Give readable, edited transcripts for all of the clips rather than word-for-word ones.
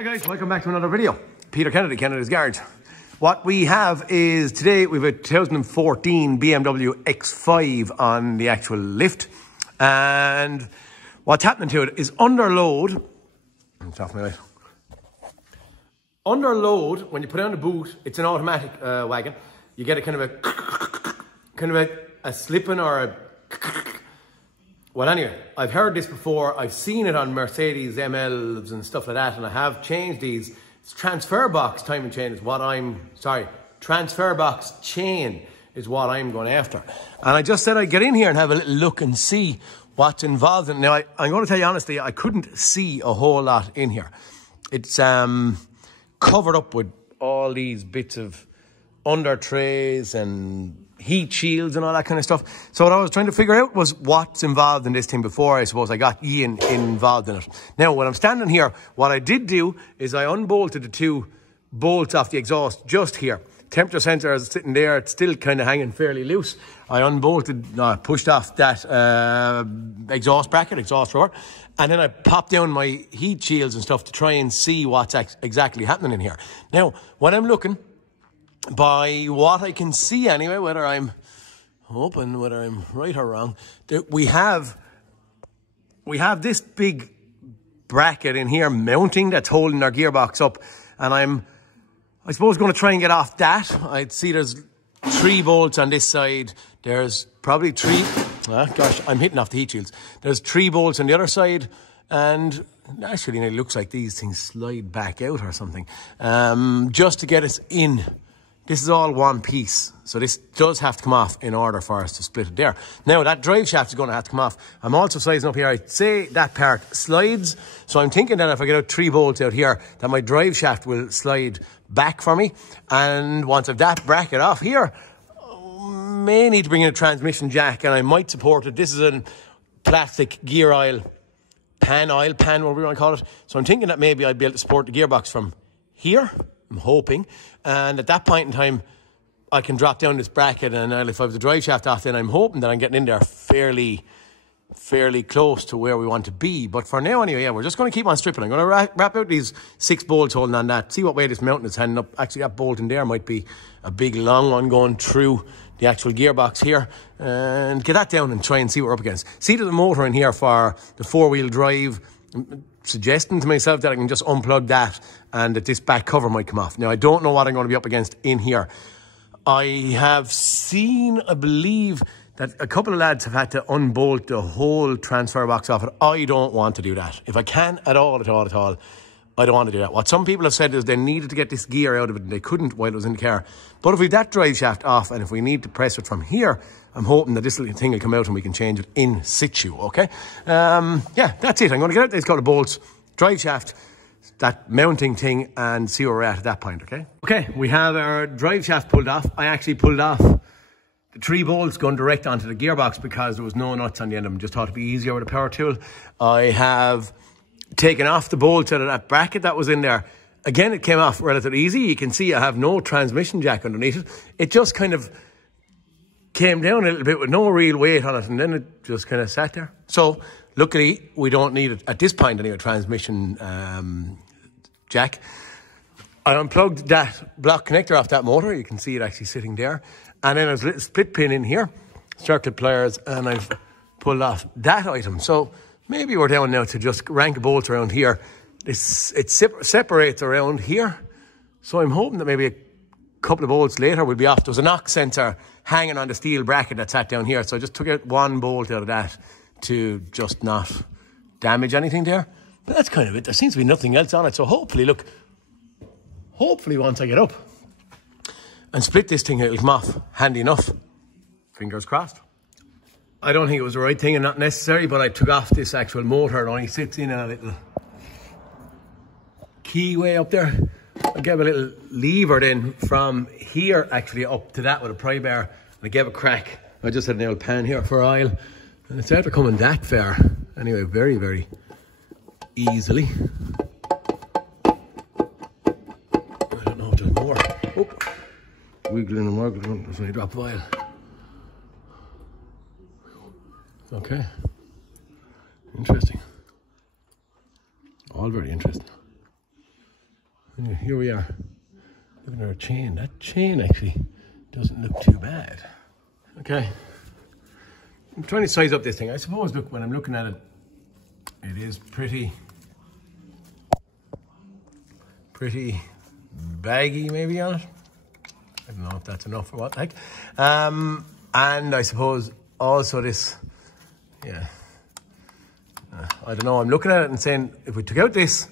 Hi guys, welcome back to another video. Peter Kennedy, Kennedy's Garage. What we have is today we have a 2014 BMW X5 on the actual lift, and what's happening to it is under load. It's off my light. Under load, when you put it on the boot, it's an automatic wagon. You get a kind of a slipping or a. Well, anyway, I've heard this before. I've seen it on Mercedes MLs and stuff like that, and I have changed these. It's transfer box timing chain is what transfer box chain is what I'm going after. And I just said I'd get in here and have a little look and see what's involved in it. Now, I'm going to tell you honestly, I couldn't see a whole lot in here. It's covered up with all these bits of under trays and heat shields and all that kind of stuff. So what I was trying to figure out was what's involved in this thing before I suppose I got Ian involved in it. Now, when I'm standing here, what I did do is I unbolted the two bolts off the exhaust just here. Temperature sensor is sitting there. It's still kind of hanging fairly loose. I pushed off that exhaust rubber, and then I popped down my heat shields and stuff to try and see what's exactly happening in here. Now, when I'm looking, by what I can see anyway, whether I'm right or wrong, we have this big bracket in here mounting that's holding our gearbox up, and I suppose going to try and get off that. I'd see there's 3 bolts on this side. There's probably 3. Gosh, I'm hitting off the heat shields. There's 3 bolts on the other side, and actually it looks like these things slide back out or something, just to get us in. This is all one piece, so this does have to come off in order for us to split it there. Now, that drive shaft is going to have to come off. I'm also sizing up here. I'd say that part slides, so I'm thinking that if I get out 3 bolts out here, that my drive shaft will slide back for me. And once I've that bracket off here, may need to bring in a transmission jack, and I might support it. This is a plastic gear oil pan, whatever you want to call it. So I'm thinking that maybe I'd be able to support the gearbox from here. I'm hoping, and at that point in time I can drop down this bracket, and if I have the drive shaft off, then I'm hoping that I'm getting in there fairly close to where we want to be. But for now anyway, yeah, we're just going to keep on stripping. I'm going to wrap out these 6 bolts holding on that, see what way this mountain is handing up. Actually, that bolt in there might be a big long one going through the actual gearbox here, and get that down and try and see what we're up against. See that the motor in here for the 4-wheel drive, suggesting to myself that I can just unplug that and that this back cover might come off. Now, I don't know what I'm going to be up against in here. I have seen, I believe, that a couple of lads have had to unbolt the whole transfer box off it. I don't want to do that. If I can at all, I don't want to do that. What some people have said is they needed to get this gear out of it and they couldn't while it was in the car. But if we have that drive shaft off and if we need to press it from here, I'm hoping that this little thing will come out and we can change it in situ, okay? Yeah, that's it. I'm going to get out these couple of bolts, drive shaft, that mounting thing, and see where we're at that point, okay? Okay, we have our drive shaft pulled off. I actually pulled off the 3 bolts going direct onto the gearbox because there was no nuts on the end of them. Just thought it'd be easier with a power tool. I have taken off the bolts out of that bracket that was in there. Again, it came off relatively easy. You can see I have no transmission jack underneath it. It just kind of came down a little bit with no real weight on it, and then it just kind of sat there. So luckily we don't need it at this point anyway, transmission jack. I unplugged that block connector off that motor. You can see it actually sitting there, and then there's a little split pin in here, circuit pliers, and I've pulled off that item. So maybe we're down now to just rank bolts around here. It separates around here, so I'm hoping that maybe a couple of bolts later we'll be off. There was a knock sensor hanging on the steel bracket that sat down here, so I just took out 1 bolt out of that to just not damage anything there. But that's kind of it. There seems to be nothing else on it, so hopefully once I get up and split this thing, it'll come off handy enough. Fingers crossed. I don't think it was the right thing and not necessary, but I took off this actual motor. It only sits in a little keyway up there. I gave a little lever then from here actually up to that with a pry bar, and I gave a crack. I just had an old pan here for oil, and it's after coming that far anyway, very, very easily. I don't know if there's more. Oh, wiggling and wiggling as I drop oil. Okay, interesting. All very interesting. And here we are, looking at our chain. That chain actually doesn't look too bad. Okay, I'm trying to size up this thing. I suppose, look, when I'm looking at it, it is pretty baggy maybe on it. I don't know if that's enough or what the heck. And I suppose also this, yeah, I don't know, I'm looking at it and saying, if we took out this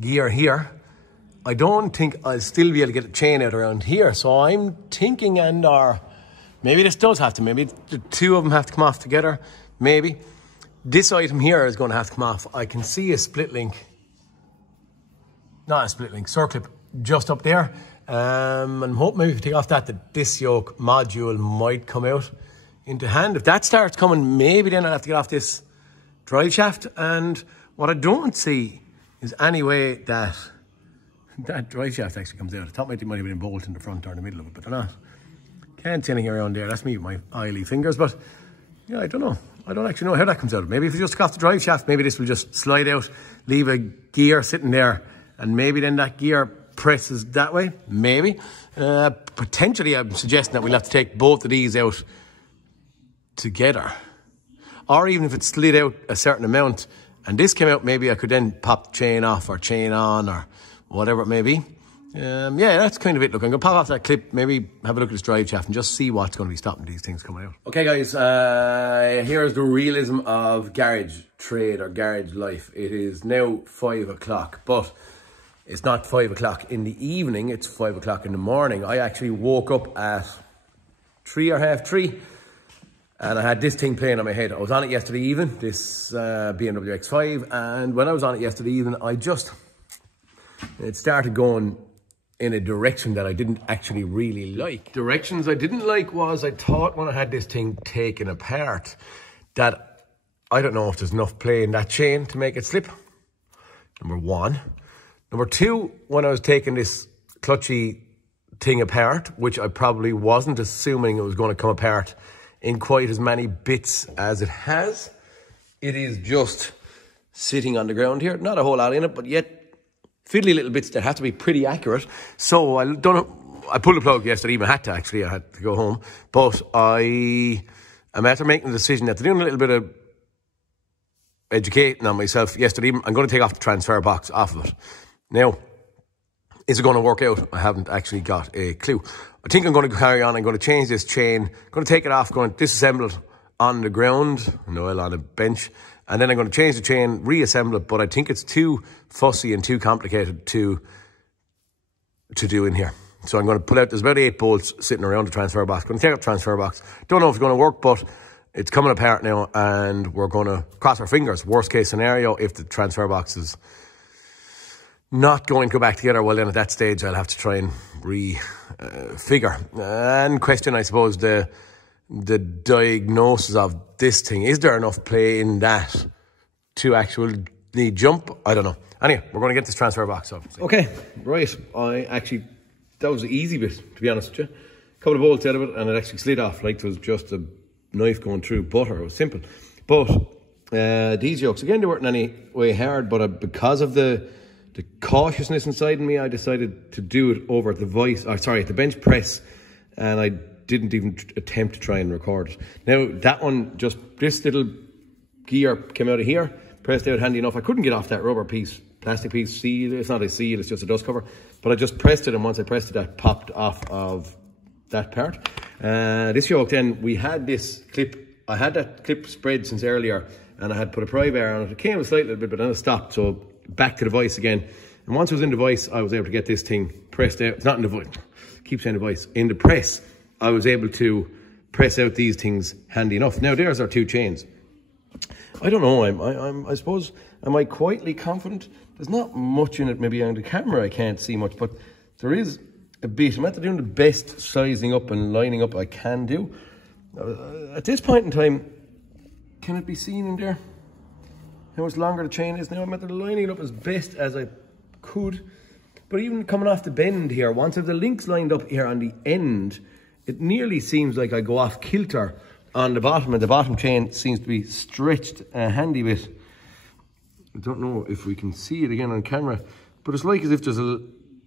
gear here, I don't think I'll still be able to get the chain out around here. So I'm thinking, maybe this does have to, maybe the two of them have to come off together, maybe. This item here is going to have to come off. I can see a split link, not a split link, circlip just up there. I'm hoping maybe if we take off that this yoke module might come out into hand. If that starts coming, maybe then I'll have to get off this drive shaft. And what I don't see is any way that drive shaft actually comes out. I thought it might have been a bolt in the front or in the middle of it, but they're not. Can't see anything around there. That's me with my oily fingers, but yeah, I don't know. I don't actually know how that comes out. Maybe if you just took off the drive shaft, maybe this will just slide out, leave a gear sitting there, and maybe then that gear presses that way. Maybe. Potentially, I'm suggesting that we'll have to take both of these out together. Or even if it slid out a certain amount and this came out, maybe I could then pop the chain off or chain on or whatever it may be. Yeah, that's kind of it. Look, I'm going to pop off that clip, maybe have a look at this drive shaft and just see what's going to be stopping these things coming out. Okay, guys, here's the realism of garage trade or garage life. It is now 5 o'clock, but it's not 5 o'clock in the evening, it's 5 o'clock in the morning. I actually woke up at 3 or half 3 and I had this thing playing on my head. I was on it yesterday evening, this BMW X5, and when I was on it yesterday evening, it started going in a direction that I didn't actually really like. Directions I didn't like was, I thought when I had this thing taken apart that I don't know if there's enough play in that chain to make it slip, number one. Number two, when I was taking this clutchy thing apart, which I probably wasn't assuming it was going to come apart in quite as many bits as it has, it is just sitting on the ground here. Not a whole lot in it, but yet fiddly little bits that have to be pretty accurate. So I pulled the plug yesterday evening. I had to go home. But I'm after making the decision after doing a little bit of educating on myself yesterday evening, I'm going to take off the transfer box off of it. Now, is it going to work out? I haven't actually got a clue. I think I'm going to carry on. I'm going to change this chain. I'm going to take it off, going to disassemble it on the ground, on a bench. And then I'm going to change the chain, reassemble it. But I think it's too fussy and too complicated to do in here. So I'm going to pull out, there's about 8 bolts sitting around the transfer box. I'm going to take out the transfer box. Don't know if it's going to work, but it's coming apart now. And we're going to cross our fingers. Worst case scenario, if the transfer box is not going to go back together, well then at that stage I'll have to try and figure. And question, I suppose, the diagnosis of this thing. Is there enough play in that to actually jump? I don't know. Anyway, we're going to get this transfer box up. Okay, right. That was the easy bit, to be honest with you. A couple of bolts out of it and it actually slid off like it was just a knife going through butter. It was simple. But these yokes, again, they weren't any way hard, but because of the cautiousness inside me, I decided to do it over at the bench press, and I didn't even attempt to try and record it. Now, that one, just this little gear came out of here, pressed out handy enough. I couldn't get off that rubber piece, plastic piece, seal. It's not a seal, it's just a dust cover. But I just pressed it, and once I pressed it, that popped off of that part. This yoke then, we had this clip. I had that clip spread since earlier, and I had put a pry bar on it. It came a slight little bit, but then it stopped. So back to the vise again. And once it was in the vise, I was able to get this thing pressed out. It's not in the vise. Keep saying the vise. In the press, I was able to press out these things handy enough. Now, there's our 2 chains. I don't know. I suppose, am I quietly confident? There's not much in it. Maybe on the camera I can't see much, but there is a bit. I'm after doing the best sizing up and lining up I can do. At this point in time, can it be seen in there how much longer the chain is now? I'm after lining it up as best as I could. But even coming off the bend here, once I have the links lined up here on the end, it nearly seems like I go off kilter on the bottom, and the bottom chain seems to be stretched a handy bit. I don't know if we can see it again on camera, but it's like as if there's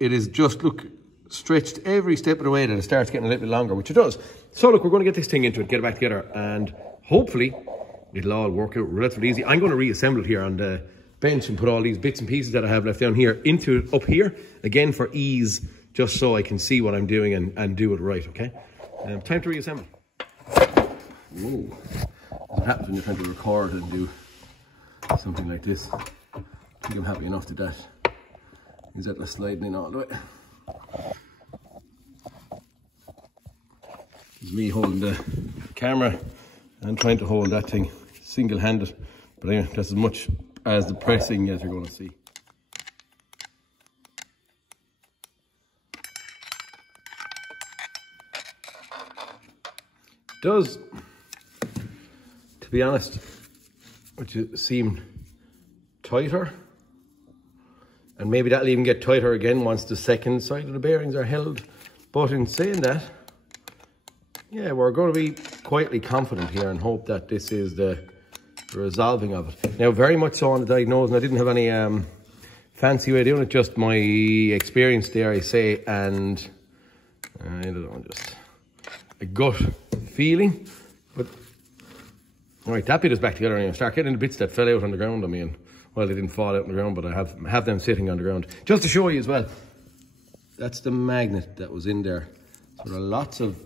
it is just, look, stretched every step of the way that it starts getting a little bit longer, which it does. So look, we're going to get this thing into it, get it back together, and hopefully it'll all work out relatively easy. I'm going to reassemble it here on the bench and put all these bits and pieces that I have left down here into up here, again for ease, just so I can see what I'm doing and do it right, okay? Time to reassemble. Whoa. What happens when you're trying to record and do something like this? I think I'm happy enough to that. Is that sliding in all the way? It's me holding the camera and trying to hold that thing single-handed. But anyway, that's as much as the pressing as you're going to see. It does, to be honest, which seem tighter. And maybe that'll even get tighter again once the second side of the bearings are held. But in saying that, yeah, we're going to be quietly confident here and hope that this is the resolving of it. Now, very much so on the diagnosing, I didn't have any fancy way of doing it, just my experience, dare I say, and I don't know, just a gut feeling. But all right, that bit is back together anyway. Start getting the bits that fell out on the ground on me, and well, they didn't fall out on the ground, but I have them sitting on the ground. Just to show you as well, that's the magnet that was in there. So there are lots of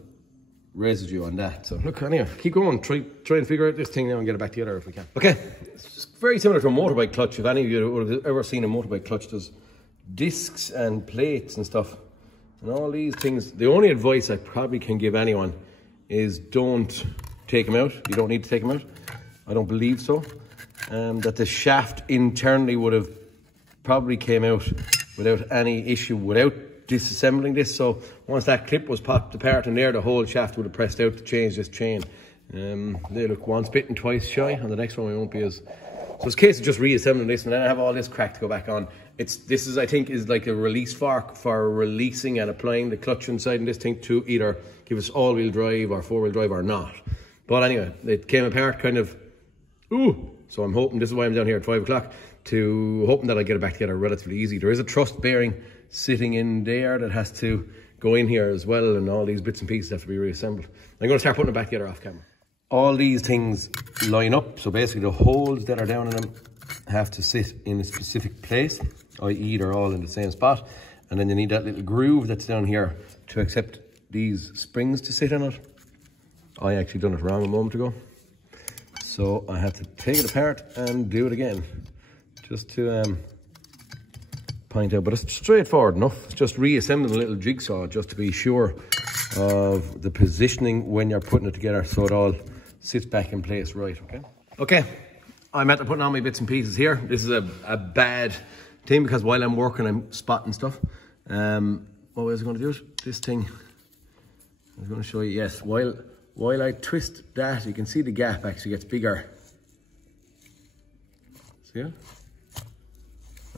residue on that. So look, anyway, keep going, try and figure out this thing now and get it back together if we can. Okay, it's just very similar to a motorbike clutch. If any of you have ever seen a motorbike clutch, there's discs and plates and stuff and all these things. The only advice I probably can give anyone is don't take them out. You don't need to take them out. I don't believe so. That the shaft internally would have probably came out without any issue without disassembling this. So once that clip was popped apart in there, the whole shaft would have pressed out to change this chain. They look once bitten, twice shy, and the next one we won't be as. So it's a case of just reassembling this, and then I have all this crack to go back on. This is, I think, is like a release fork for releasing and applying the clutch inside in this thing to either give us all-wheel drive or four-wheel drive or not. But anyway, it came apart kind of, ooh. So I'm hoping, this is why I'm down here at 5 o'clock, hoping that I get it back together relatively easy. There is a truss bearing sitting in there that has to go in here as well, and all these bits and pieces have to be reassembled. I'm going to start putting it back together off camera. All these things line up, so basically the holes that are down in them have to sit in a specific place, i.e. they're all in the same spot. And then you need that little groove that's down here to accept these springs to sit in it. I actually done it wrong a moment ago. So I have to take it apart and do it again, just to point out. But it's straightforward enough. It's just reassembling a little jigsaw just to be sure of the positioning when you're putting it together, so it all sits back in place right, okay? Okay, I'm at the putting on my bits and pieces here. This is a bad thing because while I'm working, I'm spotting stuff. What was I going to do it? This thing, I was going to show you, yes, while I twist that, you can see the gap actually gets bigger. See it?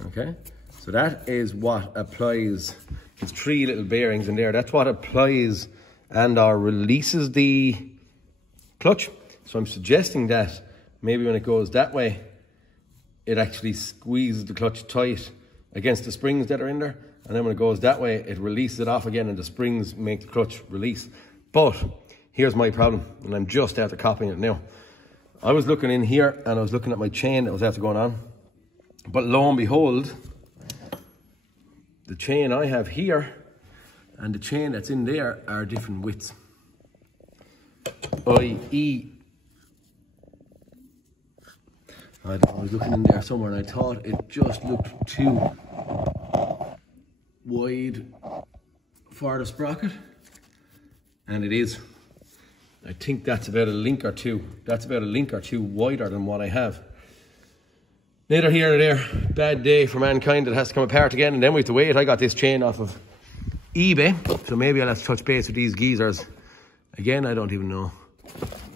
Okay, so that is what applies. There's 3 little bearings in there. That's what applies and or releases the clutch. So I'm suggesting that maybe when it goes that way, it actually squeezes the clutch tight against the springs that are in there. And then when it goes that way, it releases it off again and the springs make the clutch release. But here's my problem, and I'm just after copying it now. I was looking in here and I was looking at my chain that was after going on. But lo and behold, the chain I have here and the chain that's in there are different widths. I.e., I was looking in there somewhere and I thought it just looked too wide for the sprocket. And it is. I think that's about a link or two. That's about a link or two wider than what I have. Neither here nor there. Bad day for mankind. It has to come apart again, and then we have to wait. I got this chain off of eBay, so maybe I'll have to touch base with these geezers. Again, I don't even know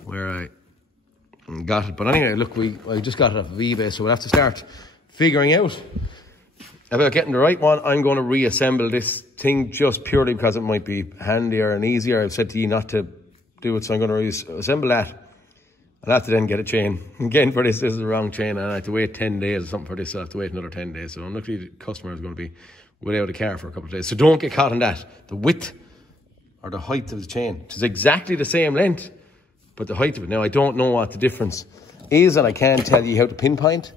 where I got it. But anyway, look, I just got it off of eBay, so we'll have to start figuring out about getting the right one. I'm going to reassemble this thing just purely because it might be handier and easier. I've said to you not to do it, so I'm going to reassemble that. I'll have to then get a chain again for this. This is the wrong chain, and I have to wait 10 days or something for this. So I have to wait another 10 days. So unluckily, the customer is going to be without a car for a couple of days. So don't get caught on that. The width or the height of the chain, which is exactly the same length, but the height of it. Now, I don't know what the difference is, and I can't tell you how to pinpoint.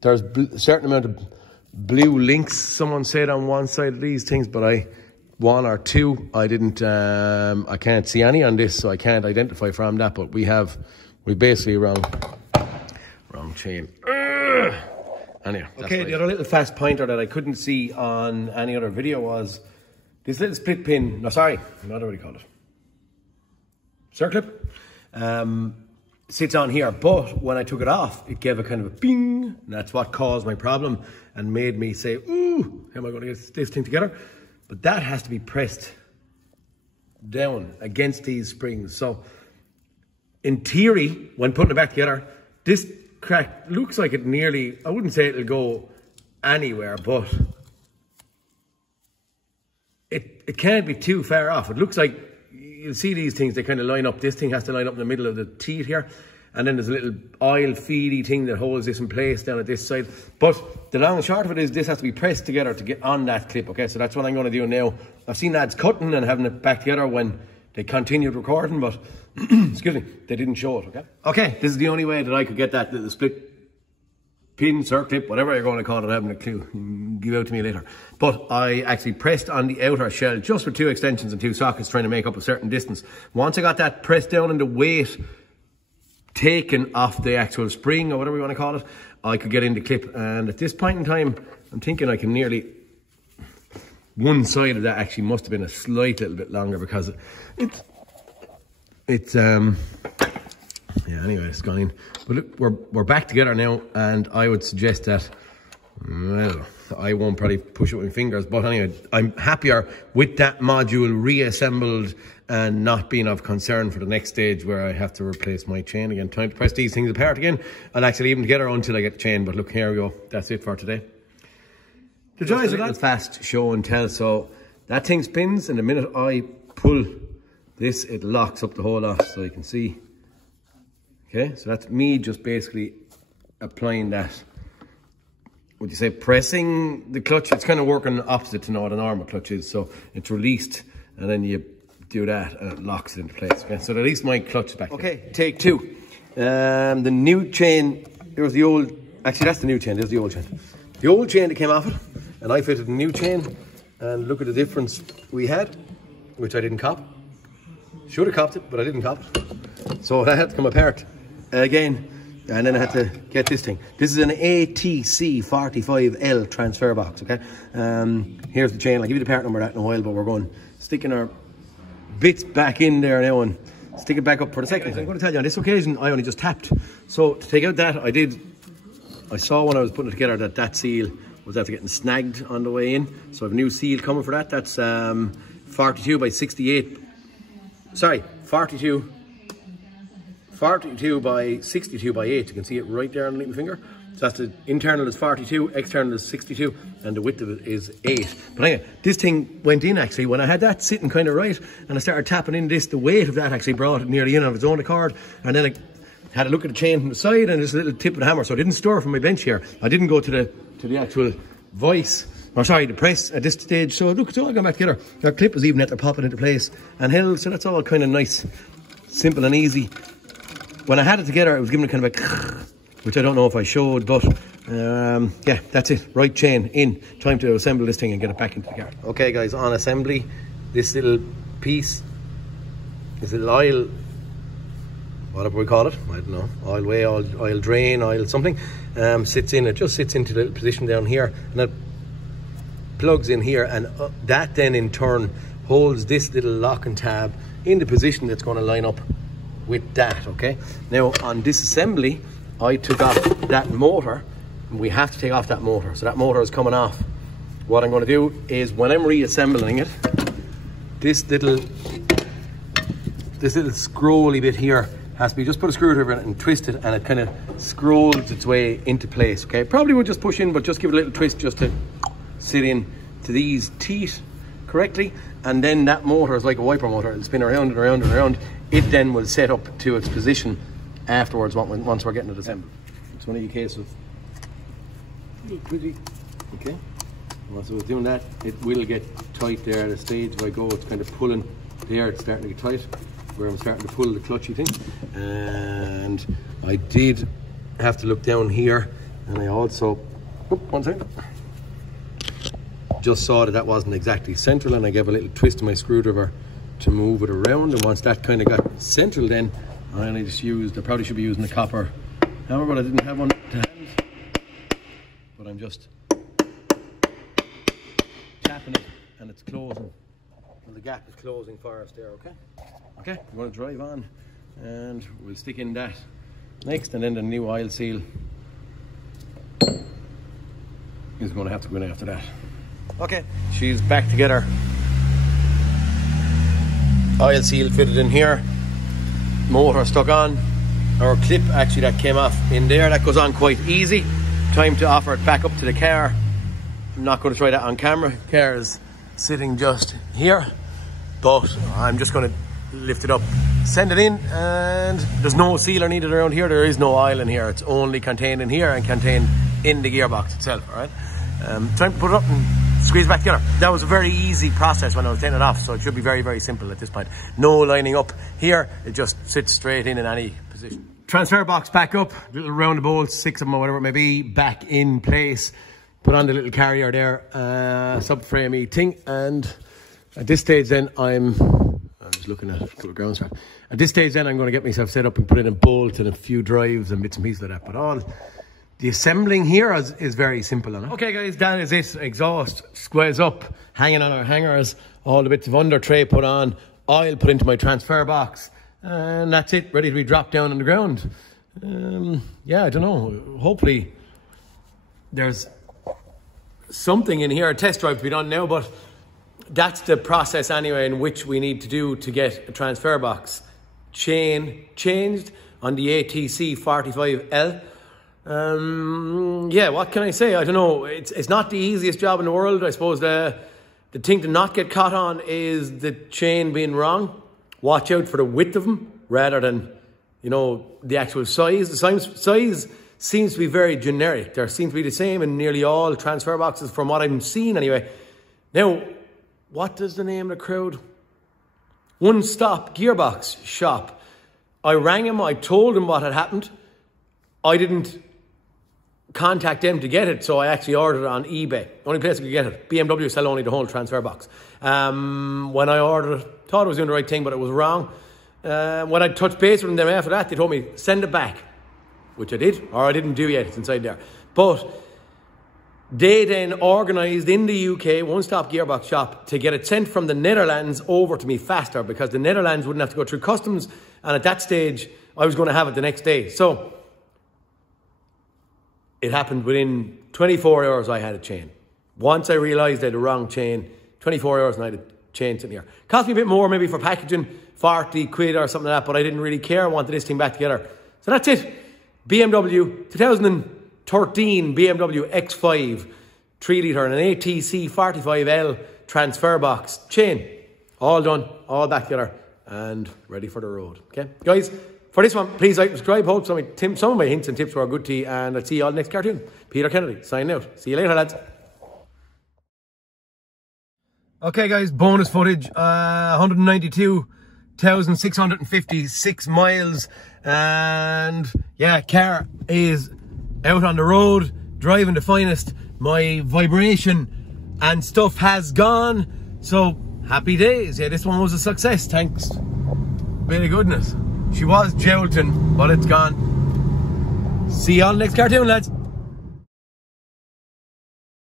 There's a certain amount of blue links, someone said, on one side of these things, but one or two, I can't see any on this, so I can't identify from that, but we basically wrong chain. Anyway, okay, the other little fast pointer that I couldn't see on any other video was this little split pin. No, sorry, not what do you call it? Circlip. Sits on here, but when I took it off, it gave a kind of a bing. And that's what caused my problem and made me say, ooh, how am I going to get this thing together? But that has to be pressed down against these springs. So in theory, when putting it back together, this crack looks like it nearly, I wouldn't say it'll go anywhere, but it can't be too far off. It looks like, you'll see these things, they kind of line up. This thing has to line up in the middle of the teeth here. And then there's a little oil feedy thing that holds this in place down at this side. But the long and short of it is this has to be pressed together to get on that clip, okay? So that's what I'm going to do now. I've seen lads cutting and having it back together when they continued recording, but excuse me, they didn't show it, okay? Okay, this is the only way that I could get that little split pin, circlip, whatever you're going to call it, I haven't a clue. Give out to me later. But I actually pressed on the outer shell just with 2 extensions and 2 sockets trying to make up a certain distance. Once I got that pressed down and the weight taken off the actual spring or whatever you want to call it, I could get in the clip. And at this point in time, I'm thinking I can nearly, one side of that actually must have been a slight little bit longer because yeah, anyway, it's gone in. But look, we're back together now, and I would suggest that, well, I won't probably push it with my fingers, but anyway, I'm happier with that module reassembled and not being of concern for the next stage where I have to replace my chain again. Time to press these things apart again and actually leave them together until I get the chain. But look, here we go. That's it for today. The joys of that fast show and tell. So that thing spins, and the minute I pull this, it locks up the whole lot, so you can see. Okay, so that's me just basically applying that, would you say, pressing the clutch. It's kind of working opposite to what a normal clutch is. So it's released, and then you do that, and it locks it into place. Okay, so at least my clutch is back. Okay, take 2. The new chain, there was the old, actually that's the new chain, there's the old chain. The old chain that came off it, and I fitted a new chain, and look at the difference we had, which I didn't cop. Should have copped it, but I didn't cop it. So that had to come apart again, and then I had to get this thing. This is an ATC45L transfer box, okay? Here's the chain. I'll give you the part number of that in a while, but we're going sticking our bits back in there now and stick it back up for the second. I'm going to tell you, on this occasion, I only just tapped. So to take out that, I saw when I was putting it together that seal was after getting snagged on the way in. So I have a new seal coming for that. That's 42 by 68. Sorry, 42 by 62 by 8. You can see it right there underneath my finger. So that's the internal is 42, external is 62, and the width of it is 8. But anyway, this thing went in actually when I had that sitting kind of right, and I started tapping in this. The weight of that actually brought it nearly in of its own accord, and then I had a look at the chain from the side and just a little tip of the hammer, so I didn't stir from my bench here. I didn't go to the actual vice, or sorry, the press at this stage. So look, it's all gone back together. Our clip was even at the popping into place and held, so that's all kind of nice, simple and easy. When I had it together, it was giving it kind of a, which I don't know if I showed, but yeah, that's it. Right chain in. Time to assemble this thing and get it back into the car. Okay guys, on assembly, this little piece, this little oil, whatever we call it, I don't know, oil way, oil drain, oil something, sits in. It just sits into the little position down here, and it plugs in here, and that then in turn holds this little lock and tab in the position that's going to line up with that. Okay, now on disassembly, I took off that motor, and we have to take off that motor, so that motor is coming off. What I'm going to do is, when I'm reassembling it, this little scrolly bit here has to be, just put a screwdriver in it and twist it, and it kind of scrolls its way into place. Okay, probably would just push in, but just give it a little twist just to sit in to these teeth correctly, and then that motor is like a wiper motor. It'll spin around and around and around. It then will set up to its position afterwards once we're getting it assembled. It's one of your cases of pretty, okay, Once I was doing that, it will get tight there at a stage. If I go, it's kind of pulling there, it's starting to get tight, where I'm starting to pull the clutchy thing. And I did have to look down here, and I also, one second, just saw that that wasn't exactly central, and I gave a little twist to my screwdriver to move it around. And once that kind of got central, then I just used, I probably should be using the copper hammer, but I didn't have one to hand. But I'm just tapping it, and it's closing. Well, the gap is closing for us there, okay? Okay, we're going to drive on, and we'll stick in that next, and then the new oil seal is going to have to go in after that. Okay, she's back together. Oil seal fitted in here, motor stuck on. Our clip actually that came off in there, that goes on quite easy. Time to offer it back up to the car. I'm not going to try that on camera. The car is sitting just here, but I'm just going to lift it up, send it in, and there's no sealer needed around here. There is no oil in here. It's only contained in here and contained in the gearbox itself. All right, time to put it up and squeeze it back together. That was a very easy process when I was taking it off, so it should be very, very simple at this point. No lining up here, it just sits straight in any position. Transfer box back up, little round bolts, 6 of them or whatever it may be, back in place. Put on the little carrier there, subframey thing, and at this stage then I'm just looking at a couple of ground straps. At this stage then I'm going to get myself set up and put in a bolt and a few drives and bits and pieces like that. But all the assembling here is very simple. Okay guys, that is it. Exhaust squares up, hanging on our hangers, all the bits of under tray put on, oil put into my transfer box, and that's it, ready to be dropped down on the ground. Yeah, I don't know, hopefully there's something in here, a test drive to be done now, but that's the process anyway in which we need to do to get a transfer box chain changed on the ATC45L. Yeah, what can I say? I don't know. It's not the easiest job in the world. I suppose the thing to not get caught on is the chain being wrong. Watch out for the width of them rather than, you know, the actual size. The size seems to be very generic. There seems to be the same in nearly all transfer boxes from what I've seen anyway. Now, what does the name of the crowd? One Stop Gearbox Shop. I rang him, I told him what had happened. I didn't contact them to get it, so I actually ordered it on eBay. Only place I could get it. BMW sell only the whole transfer box. When I ordered it, thought I was doing the right thing, but it was wrong. When I touched base with them after that, they told me, send it back. Which I did, or I didn't do yet, it's inside there. But they then organised in the UK, One Stop Gearbox Shop, to get it sent from the Netherlands over to me faster, because the Netherlands wouldn't have to go through customs, and at that stage, I was going to have it the next day. So, it happened within 24 hours I had a chain. Once I realised I had the wrong chain, 24 hours and I had a chain sitting here. Cost me a bit more maybe for packaging, 40 quid or something like that, but I didn't really care. I wanted this thing back together. So that's it. BMW 2013 BMW X5 3 litre and an ATC45L transfer box chain. All done, all back together and ready for the road. Okay, guys, for this one, please like, subscribe. Hope some of my hints and tips were good to you, and I'll see you all next cartoon. Peter Kennedy signing out. See you later, lads. Okay guys, bonus footage, 192,656 miles, and yeah, car is out on the road, driving the finest. My vibration and stuff has gone, so happy days. Yeah, this one was a success, thanks. Very goodness. She was jolting, but it's gone. See you all next cartoon, lads.